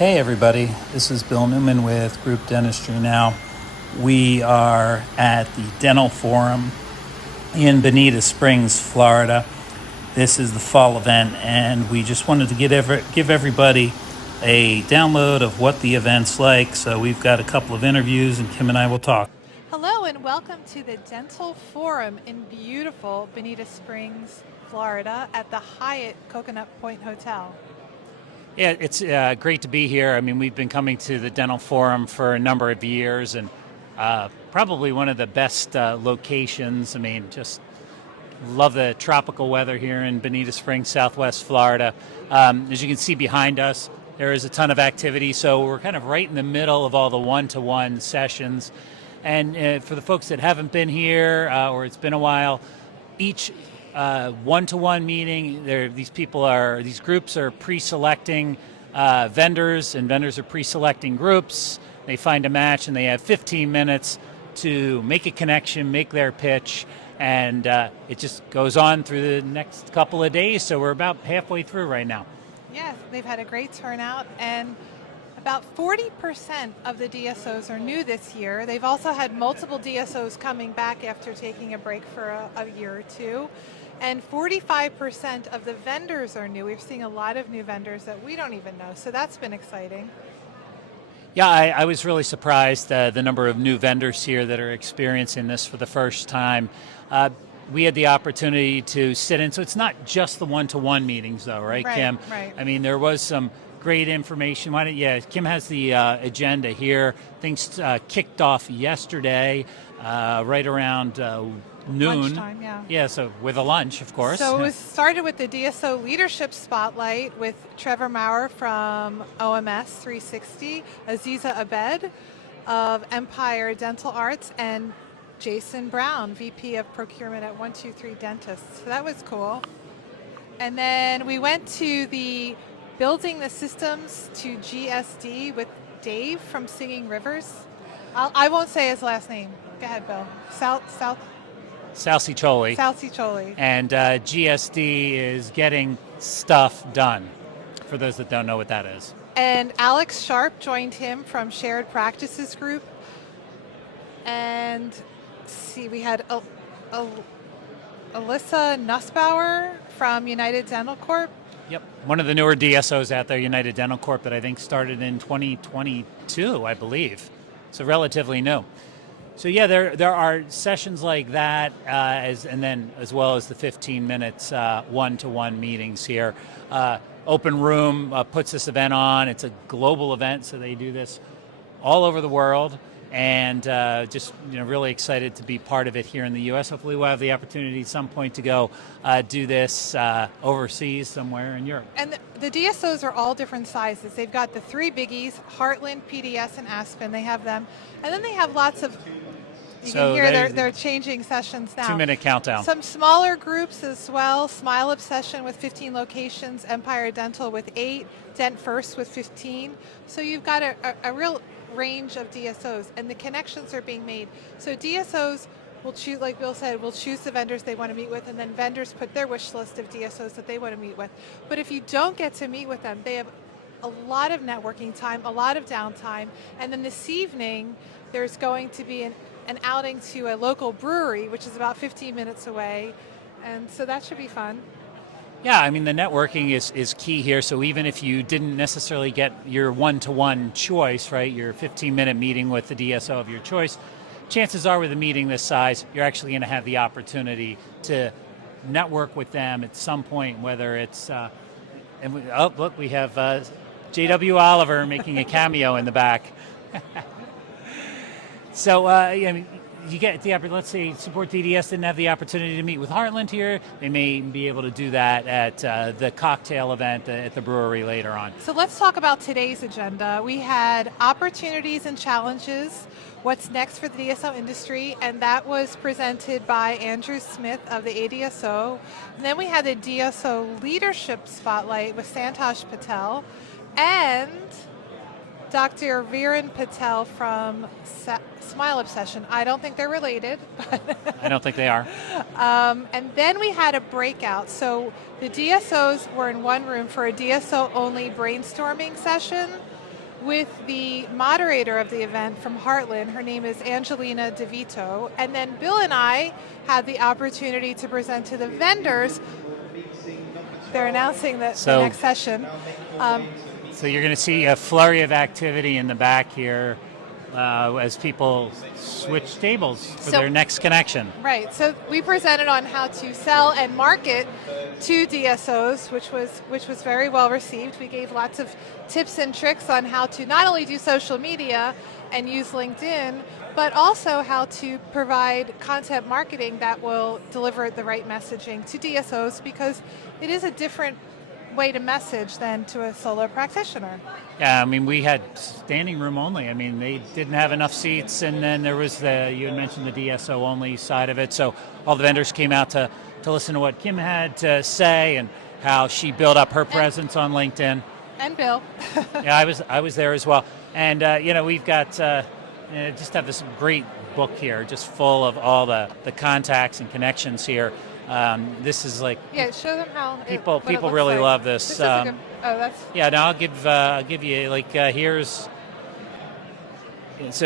Hey everybody, this is Bill Neumann with Group Dentistry Now. We are at the DentalForum in Bonita Springs, Florida. This is the fall event, and we just wanted to give everybody a download of what the event's like. So we've got a couple of interviews, and Kim and I will talk. Hello and welcome to the DentalForum in beautiful Bonita Springs, Florida at the Hyatt Coconut Point Hotel. Yeah, it's great to be here. I mean, we've been coming to the DentalForum for a number of years, and probably one of the best locations. I mean, just love the tropical weather here in Bonita Springs, Southwest Florida. As you can see behind us, there is a ton of activity, so we're kind of right in the middle of all the one-to-one sessions. And for the folks that haven't been here or it's been a while, each one-to-one meeting, these groups are pre-selecting vendors, and vendors are pre-selecting groups. They find a match, and they have 15 minutes to make a connection, make their pitch, and it just goes on through the next couple of days. So we're about halfway through right now. Yes, they've had a great turnout, and about 40% of the DSOs are new this year. They've also had multiple DSOs coming back after taking a break for a year or two. And 45% of the vendors are new. We're seeing a lot of new vendors that we don't even know. So that's been exciting. Yeah, I was really surprised the number of new vendors here that are experiencing this for the first time. We had the opportunity to sit in. So it's not just the one-to-one meetings though, right, Kim? Right. I mean, there was some great information. Kim has the agenda here. Things kicked off yesterday, right around noon. Lunchtime, yeah. Yeah, so with a lunch, of course. So it started with the DSO Leadership Spotlight with Trevor Maurer from OMS 360, Aziza Abed of Empire Dental Arts, and Jason Brown, VP of Procurement at 123Dentist. So that was cool. And then we went to the Building the Systems to GSD with Dave from Singing Rivers. I won't say his last name. Go ahead, Bill. Salsiccioli. Salsiccioli. And GSD is getting stuff done, for those that don't know what that is. And Alex Sharp joined him from Shared Practices Group. And we had Alyssa Nussbauer from United Dental Corp. Yep, one of the newer DSOs out there, United Dental Corp, that I think started in 2022, I believe. So relatively new. So yeah, there are sessions like that, and then as well as the 15 minutes one-to-one meetings here. Open Room puts this event on. It's a global event, so they do this all over the world. And just really excited to be part of it here in the U.S. Hopefully we'll have the opportunity at some point to go do this overseas somewhere in Europe. And the DSOs are all different sizes. They've got the three biggies, Heartland, PDS, and Aspen. They have them. And then they have lots of, you can hear they're changing sessions now. 2-minute countdown. Some smaller groups as well, Smile Obsession with 15 locations, Empire Dental with 8, Dent First with 15. So you've got a real range of DSOs, and the connections are being made. So DSOs will choose, like Bill said, will choose the vendors they want to meet with, and then vendors put their wish list of DSOs that they want to meet with. But if you don't get to meet with them, they have a lot of networking time, a lot of downtime, and then this evening there's going to be an outing to a local brewery, which is about 15 minutes away, and so that should be fun. Yeah, I mean, the networking is key here. So even if you didn't necessarily get your one-to-one choice, right, your 15-minute meeting with the DSO of your choice, chances are with a meeting this size, you're actually going to have the opportunity to network with them at some point, whether it's, look, we have J.W. Oliver making a cameo in the back. So, I mean, you get the opportunity. Let's say Support DDS didn't have the opportunity to meet with Heartland here. They may be able to do that at the cocktail event at the brewery later on. So let's talk about today's agenda. We had opportunities and challenges, what's next for the DSO industry, and that was presented by Andrew Smith of the ADSO. And then we had the DSO Leadership Spotlight with Santosh Patel and Dr. Viren Patel from Smile Obsession. I don't think they're related. But I don't think they are. And then we had a breakout. So the DSOs were in one room for a DSO-only brainstorming session. with the moderator of the event from Heartland. Her name is Angelina DeVito. And then Bill and I had the opportunity to present to the vendors. They're announcing the next session. So you're going to see a flurry of activity in the back here as people switch tables for their next connection. Right. So we presented on how to sell and market to DSOs, which was very well received. We gave lots of tips and tricks on how to not only do social media and use LinkedIn, but also how to provide content marketing that will deliver the right messaging to DSOs, because it is a different way to message than to a solo practitioner. Yeah, I mean, we had standing room only. I mean, they didn't have enough seats, and then there was you had mentioned the DSO only side of it, so all the vendors came out to listen to what Kim had to say and how she built up her presence on LinkedIn. And Bill. Yeah, I was there as well. And, we've got, just have this great book here, just full of all the contacts and connections here. This is like, show them how people really love this. This is a good, that's. Yeah, now I'll give you like here's just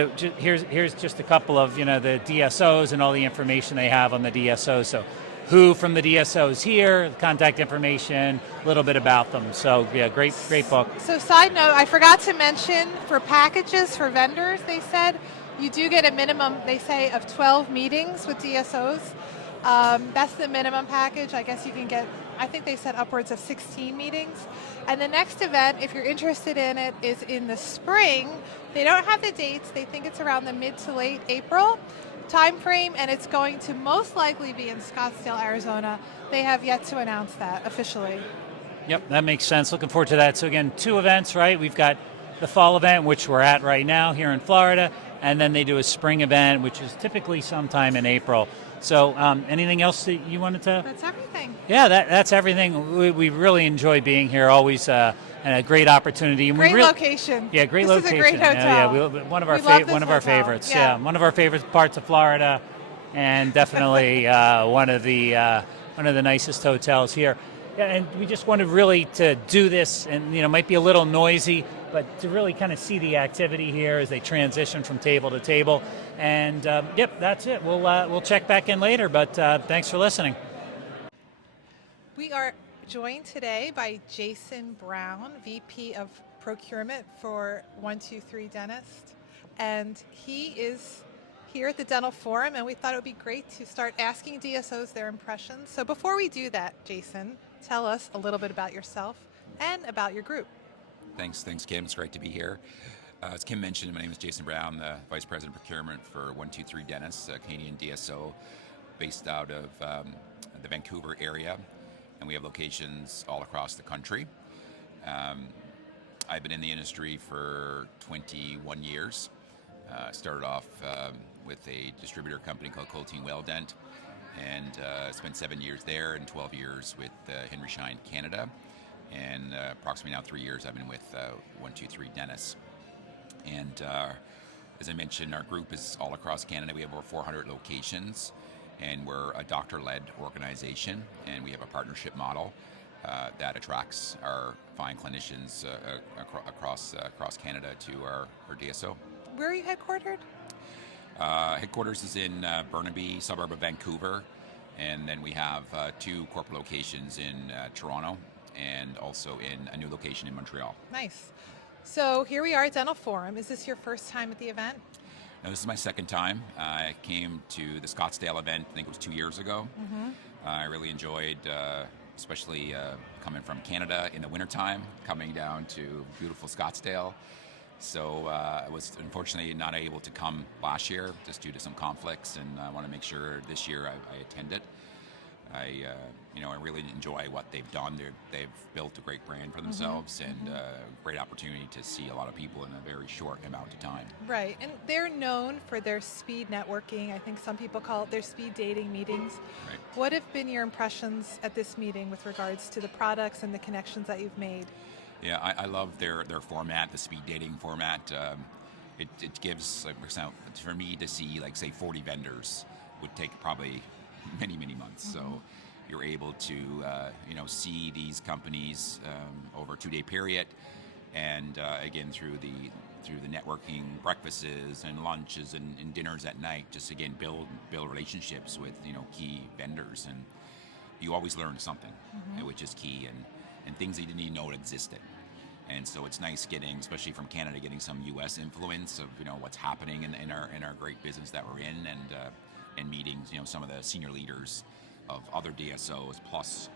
a couple of the DSOs and all the information they have on the DSOs. So who from the DSOs here, contact information, a little bit about them. So yeah, great book. So side note, I forgot to mention, for packages for vendors, they said you do get a minimum, they say, of 12 meetings with DSOs. That's the minimum package. I guess you can get, I think they said upwards of 16 meetings. And the next event, if you're interested in it, is in the spring. They don't have the dates. They think it's around the mid to late April time frame, and it's going to most likely be in Scottsdale, Arizona. They have yet to announce that officially. Yep, that makes sense. Looking forward to that. So again, 2 events, right? We've got the fall event, which we're at right now here in Florida, and then they do a spring event, which is typically sometime in April. So anything else that you wanted to? That's everything. Yeah, that's everything. We really enjoy being here. Always and a great opportunity. And great location. Yeah, great this location. Is a great hotel. Yeah, one of our favorites. Yeah, one of our favorite parts of Florida, and definitely one of the nicest hotels here. Yeah, and we just wanted really to do this, and might be a little noisy, but to really kind of see the activity here as they transition from table to table. And that's it. We'll check back in later, but thanks for listening. We are joined today by Jason Brown, VP of Procurement for 123Dentist, and he is here at the Dental Forum, and we thought it would be great to start asking DSOs their impressions. So before we do that, Jason, tell us a little bit about yourself and about your group. Thanks, Kim. It's great to be here. As Kim mentioned, my name is Jason Brown, the Vice President of Procurement for 123Dentist, a Canadian DSO based out of the Vancouver area, and we have locations all across the country. I've been in the industry for 21 years. Started off with a distributor company called Colteen Wellident, and spent 7 years there and 12 years with Henry Schein Canada. And approximately now 3 years I've been with 123Dentist. And as I mentioned, our group is all across Canada. We have over 400 locations, and we're a doctor-led organization, and we have a partnership model that attracts our fine clinicians across Canada to our DSO. Where are you headquartered? Headquarters is in Burnaby, suburb of Vancouver, and then we have 2 corporate locations in Toronto, and also in a new location in Montreal. Nice. So here we are at Dental Forum. Is this your first time at the event? No, this is my second time. I came to the Scottsdale event, I think it was 2 years ago. Mm-hmm. I really enjoyed, especially coming from Canada in the wintertime, coming down to beautiful Scottsdale. So I was unfortunately not able to come last year just due to some conflicts, and I want to make sure this year I attend it. I really enjoy what they've done. They've built a great brand for themselves, mm-hmm. and great opportunity to see a lot of people in a very short amount of time. Right, and they're known for their speed networking. I think some people call it their speed dating meetings. Right. What have been your impressions at this meeting with regards to the products and the connections that you've made? Yeah, I love their format, the speed dating format. It gives, like, for example, for me to see, like, say 40 vendors would take probably many months. Mm-hmm. So you're able to see these companies over a 2-day period, and again through the networking breakfasts and lunches and dinners at night, just again build relationships with key vendors, and you always learn something, which is key, and things that you didn't even know existed. And so it's nice getting, especially from Canada, getting some U.S. influence of what's happening in our great business that we're in, and meeting some of the senior leaders of other DSOs, plus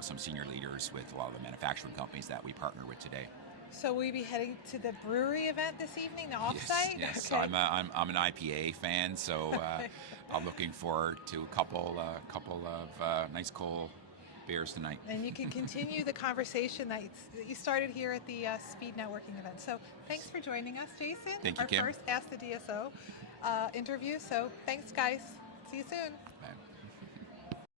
some senior leaders with a lot of the manufacturing companies that we partner with today. So will you be heading to the brewery event this evening, the offsite? Yes. Okay. I'm an IPA fan, so I'm looking forward to a couple of nice cold beers tonight. And you can continue the conversation that you started here at the speed networking event. So thanks for joining us, Jason. Thank you, Our Kim. first Ask the DSO interview. So thanks, guys. See you soon. Bye.